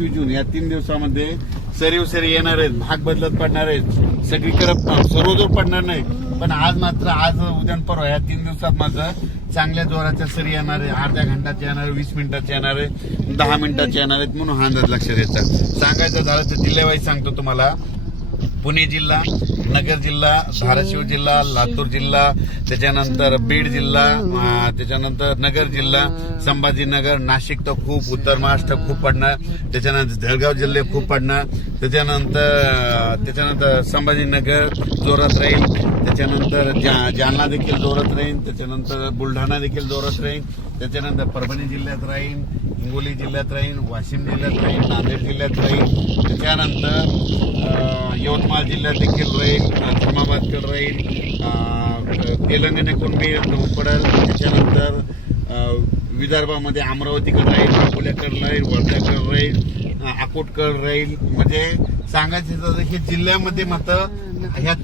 एकवीस जून या तीन दिवसामध्ये सरीव सरी येणार आहेत भाग बदलत पडणार आहेत सगळीकडे सर्वदूर पडणार नाही. पण आज मात्र आज उद्यान परवा या तीन दिवसात मात्र चांगल्या जोराच्या सरी येणार आहे अर्ध्या घंटाचे येणार आहे वीस मिनिटाचे येणार आहे दहा मिनिटाचे येणार आहेत म्हणून हा अंदाज लक्षात देतात सांगायचं झालं तर जिल्ह्यावाईज सांगतो तुम्हाला. पुणे जिल्हा नगर जिल्हा धाराशिव जिल्हा लातूर जिल्हा त्याच्यानंतर बीड जिल्हा त्याच्यानंतर नगर जिल्हा संभाजीनगर नाशिक तर खूप उत्तर महाराष्ट्र खूप पडणार त्याच्यानंतर जळगाव जिल्हे खूप पडणार त्याच्यानंतर त्याच्यानंतर संभाजीनगर जोरात राहील. त्याच्यानंतर जा- जालना देखील जोरात राहील त्याच्यानंतर बुलढाणा देखील जोरात राहील त्याच्यानंतर परभणी जिल्ह्यात राहील हिंगोली जिल्ह्यात राहील वाशिम जिल्ह्यात राहील नांदेड जिल्ह्यात राहील त्याच्यानंतर यवतमाळ जिल्ह्यात देखील राहील अं, धर्माबादकडे राहील तेलंगणाकडून मी पडेल. त्याच्यानंतर विदर्भामध्ये अमरावतीकडे राहील अकोल्याकडे राहील वर्ध्याकडे राहील अकोटकडे राहील. म्हणजे सांगायचं झालं की जिल्ह्यामध्ये मात्र ह्या